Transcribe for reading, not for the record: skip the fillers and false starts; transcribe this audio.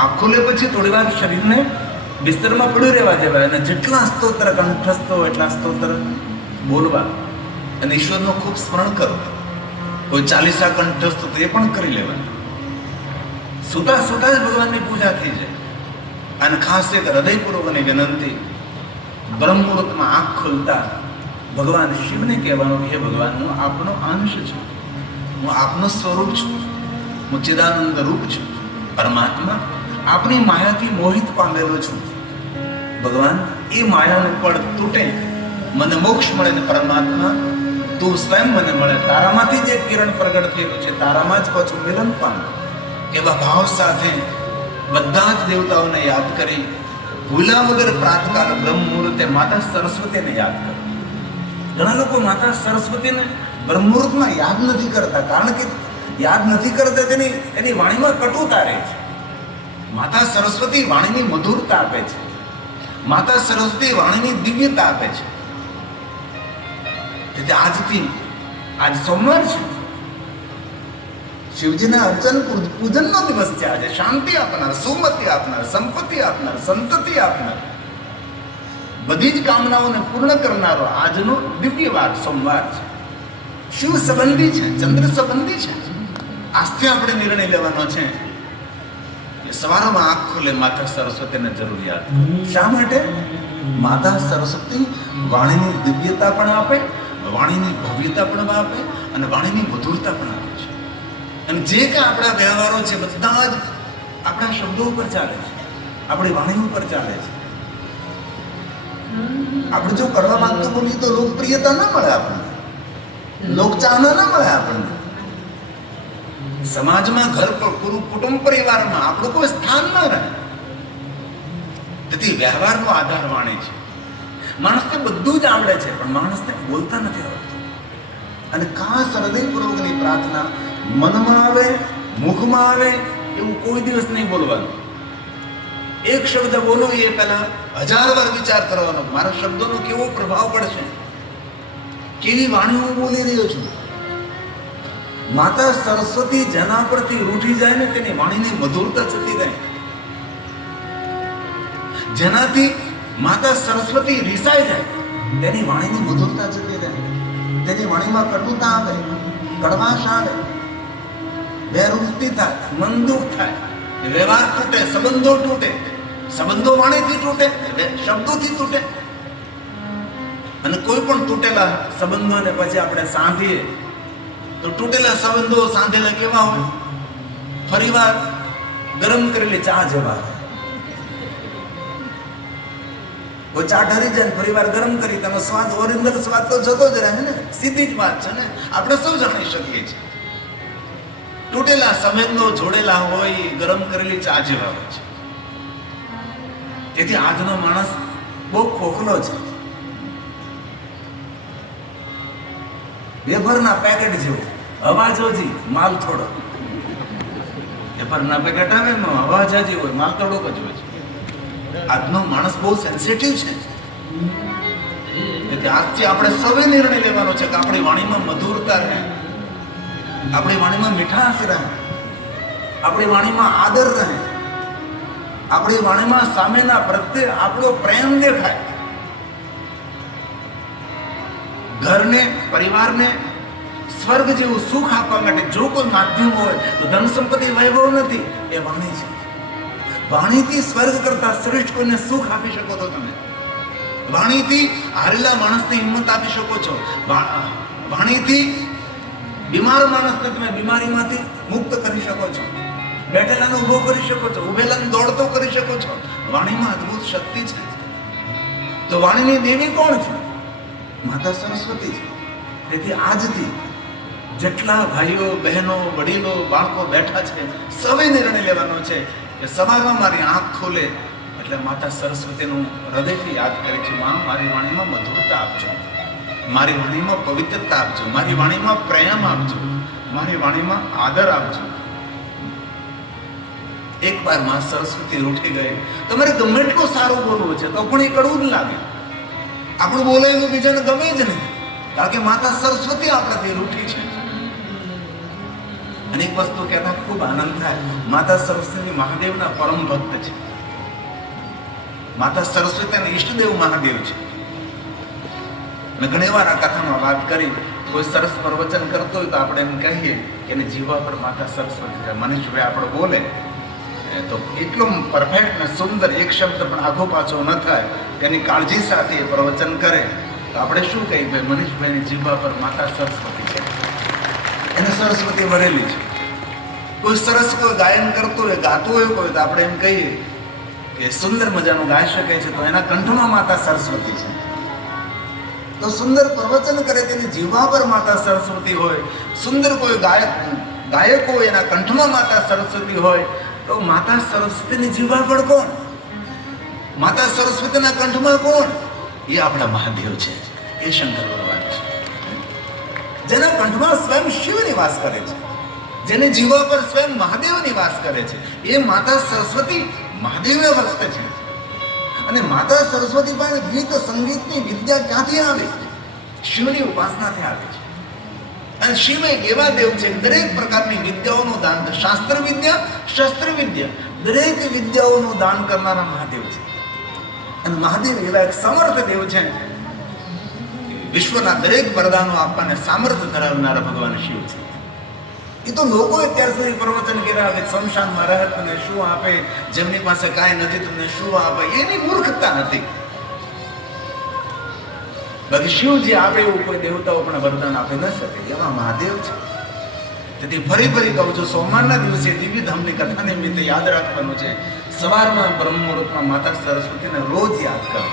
આંખ ખુલે પછી થોડી વાર શરીરને બિસ્તરમાં પડ્યું રહેવા દેવાય અને જેટલા સ્તોત્ર કંઠસ્થ એટલા સ્તોત્ર બોલવા અને ઈશ્વરનું ખૂબ સ્મરણ કરો. કોઈ 40 કંઠસ્થ તો એ પણ કરી લેવાનું. સુતા સુતા જ ભગવાનની પૂજા થઈ જાય. અને ખાસ એક હૃદયપૂર્વકની વિનંતી, બ્રહ્મ મુહૂર્તમાં આંખ ખોલતા ભગવાન શિવને કહેવાનું, હે ભગવાન, હું આપનો અંશ છું, હું આપનું સ્વરૂપ છું, હું ચિદાનંદ રૂપ છું, પરમાત્મા આપની માયાથી મોહિત પામેલો છું. ભગવાન, એ માયાનું પડ તૂટે, મને મોક્ષ મળે ને પરમાત્મા તું સ્વયં મને મળે. તારામાંથી જે કિરણ પ્રગટ થયેલું છે તારામાં જ પાછું મિલન પામે. એવા ભાવ સાથે બધા જ દેવતાઓને યાદ કરી ભૂલા વગર પ્રાતકાલ બ્રહ્મ મુહૂર્તે માતા સરસ્વતીને યાદ કરો. ઘણા લોકો માતા સરસ્વતીને બ્રહ્મ મુહૂર્તમાં યાદ નથી કરતા, કારણ કે યાદ નથી કરતા એની વાણીમાં કટુતા રહે છે. માતા સરસ્વતી વાણીની મધુરતા આપે છે. માતા સરસ્વતી વાણીની દિવ્યતા આપે છે. તેથી આજથી, આજ સોમવાર છે, શિવજીના અર્ચન પૂજનનો દિવસ છે. આજે શાંતિ આપનાર, સુમતિ આપનાર, સંપત્તિ આપનાર, સંતતિ આપનાર, બધી જ કામનાઓને પૂર્ણ કરનારો આજનો દિવ્ય વાર સોમવાર છે. શિવ સંબંધી છે, ચંદ્ર સંબંધી છે. આજથી આપણે નિર્ણય લેવાનો છે કે સવારમાં આંખ ખોલે માતા સરસ્વતીને જરૂર યાદ કરો. શા માટે? માતા સરસ્વતી વાણીની દિવ્યતા પણ આપે, વાણીની ભવ્યતા પણ આપે અને વાણીની મધુરતા પણ આપે છે. અને જે કે આપણા વ્યવહારો છે બધા જ આપણા શબ્દો ઉપર ચાલે છે, આપણી વાણી ઉપર ચાલે છે. આપણે જો કરવા માંગતું બોલીએ તો લોકપ્રિયતા ના મળે, આપણને લોકચાહના ના મળે, આપણને સમાજમાં, ઘર પર, કુટુંબ પરિવારમાં આપણું કોઈ સ્થાન ના રહે. તેથી વ્યવહારનો આધાર વાણી છે. માણસને બધું જ આવડે છે પણ માણસને બોલતા નથી આવડતું. અને ખાસ હૃદયપૂર્વકની પ્રાર્થના, મનમાં આવે, મુખમાં આવે એવું કોઈ દિવસ નહીં બોલવાનું. એક શબ્દ બોલો એ પહેલા 1000 વાર વિચાર કરવાનો, મારા શબ્દોનો કેવો પ્રભાવ પડશે, કેવી વાણી હું બોલી રહ્યો છું. માતા સરસ્વતી જેના પરથી રૂઠી જાય ને તેની વાણીની મધુરતા જતી રહે. જેનાથી માતા સરસ્વતી રીસાઈ જાય તેની વાણીની મધુરતા જતી રહે. તેની વાણીમાં કટુતા આવે, કડવાશ આવે, બેરુક્તિ થાય, મન દુઃખ થાય, વ્યવહાર તૂટે, સંબંધો તૂટે. સંબંધો વાણીથી તૂટે, શબ્દોથી તૂટે. અને કોઈ પણ તૂટેલા સંબંધોને પછી આપણે સાંધીએ તો તૂટેલા સંબંધો સાંધેલા કેવા હોય? ફરીવાર ગરમ કરેલી ચા જેવા. કોઈ ચા ઠરી જાય ને ફરીવાર ગરમ કરી, તેનો સ્વાદ, ઓરિજિનલ સ્વાદ તો જતો જ રહે ને. સીધી જ વાત છે ને, આપણે સૌ જાણી શકીએ છીએ. તૂટેલા સંબંધો જોડેલા હોય, ગરમ કરેલી ચા જેવા હોય છે. તેથી આજનો માણસ બહુ ખોખલો છે. વેફરના પેકેટ જેવો, હવા જોજી, માલ થોડો. વેફરના પેકેટ આવે એમાં હવા જાજી હોય, માલ થોડોક જ હોય છે. આજનો માણસ બહુ સેન્સિટિવ છે. એટલે આજથી આપણે સૌએ નિર્ણય લેવાનો છે કે આપણી વાણીમાં મધુરતા રહે, આપણી વાણીમાં મીઠાશ રહે, આપણી વાણીમાં આદર રહે, આપણી વાણીમાં સામેના પ્રત્યે આપણો પ્રેમ દેખાય. ઘરને, પરિવારને સ્વર્ગ જેવું સુખ આપવા માટે જો કોઈ માધ્યમ હોય તો ધન સંપત્તિ, વૈભવ નથી, એ વાણી છે. વાણીથી સ્વર્ગ કરતા શ્રેષ્ઠ કોઈને સુખ આપી શકો છો તમે. વાણીથી હારેલા માણસને હિંમત આપી શકો છો. વાણીથી બીમાર માણસને તમે બીમારીમાંથી મુક્ત કરી શકો છો. બેઠેલાને ઊભો કરી શકો છો, ઊભેલાને દોડતો કરી શકો છો. વાણીમાં અદ્ભુત શક્તિ છે. તો વાણીની દેવી કોણ છે? માતા સરસ્વતી છે. તેથી આજથી જેટલા ભાઈઓ, બહેનો, વડીલો, બાળકો બેઠા છે, સૌએ નિર્ણય લેવાનો છે કે સવારમાં મારી આંખ ખોલે એટલે માતા સરસ્વતીનું હૃદયથી યાદ કરે છે, માં મારી વાણીમાં મધુરતા આપજો, મારી વાણીમાં પવિત્રતા આપજો, મારી વાણીમાં પ્રેમ આપજો, મારી વાણીમાં આદર આપજો. એકવાર માં સરસ્વતી રૂઠી ગઈ, તમારે ગમે એટલું સારું બોલવું છે તો પણ એ કડવું જ લાગે. આપણું બોલેલું બીજાને ગમે જ નહીં, કારણ કે માતા સરસ્વતી આપણાથી રૂઠી છે. અને એક વસ્તુ કહેતા ખૂબ આનંદ થાય, માતા સરસ્વતી મહાદેવના પરમ ભક્ત છે. માતા સરસ્વતી અને ઈષ્ટદેવ મહાદેવ છે. મેં ઘણી વાર આ કથામાં વાત કરી, કોઈ સરસ પ્રવચન કરતો હોય તો આપણે એમ કહીએ કે એને જીવા પર માતા સરસ્વતી છે. મનીષભાઈ આપણે બોલે તો એટલું પરફેક્ટ ને સુંદર, એક શબ્દ પણ આખો પાછો ન થાય, તેની કાળજી સાથે એ પ્રવચન કરે તો આપણે શું કહીએ, ભાઈ મનીષભાઈની જીવા પર માતા સરસ્વતી છે, એને સરસ્વતી વરેલી છે. કોઈ સરસ કોઈ ગાયન કરતો હોય, ગાતો હોય કોઈ, તો આપણે એમ કહીએ કે સુંદર મજાનું ગાઈ શકે છે તો એના કંઠમાં માતા સરસ્વતી છે. તો સુંદર પ્રવચન કરે તેની જીવા પર માતા સરસ્વતી હોય, સુંદર કોઈ ગાયક હોય એના કંઠમાં માતા સરસ્વતી હોય, તો માતા સરસ્વતીની જીવા પર કોણ? માતા સરસ્વતીના કંઠમાં કોણ? એ આપણા મહાદેવ છે, એ શંકર ભગવાન છે, જેના કંઠમાં સ્વયં શિવ નિવાસ કરે છે, જેની જીવા પર સ્વયં મહાદેવ નિવાસ કરે છે. એ માતા સરસ્વતી મહાદેવના ભક્ત છે. અને માતા સરસ્વતી પાસે ગીત સંગીતની વિદ્યા ક્યાંથી આવે? શિવની ઉપાસનાથી આવે છે. અને શિવ એક એવા દેવ છે, દરેક પ્રકારની વિદ્યાઓનું દાન, શાસ્ત્ર વિદ્યા, શસ્ત્ર વિદ્યા, દરેક વિદ્યાઓનું દાન કરનારા મહાદેવ છે. અને મહાદેવ એવા એક સમર્થ દેવ છે, વિશ્વના દરેક વરદાનો આપવાને સામર્થ્ય ધરાવનારા ભગવાન શિવ છે. એ તો લોકો અત્યાર સુધી પ્રવચન કર્યા કે શમશાનમાં રહે તમને શું આપે, જેમની પાસે કાંઈ નથી તમને શું આપે, એની મૂર્ખતા હતી. બાકી શિવજી આપે એવું કોઈ દેવતાઓ પણ વરદાન આપી ન શકે, એવા મહાદેવ છે. તેથી ફરી કહું છું, સોમવારના દિવસે દિવ્ય ધામની કથા નિમિત્તે યાદ રાખવાનું છે, સવારમાં બ્રહ્મ મુહૂર્તમાં માતા સરસ્વતીને રોજ યાદ કરો.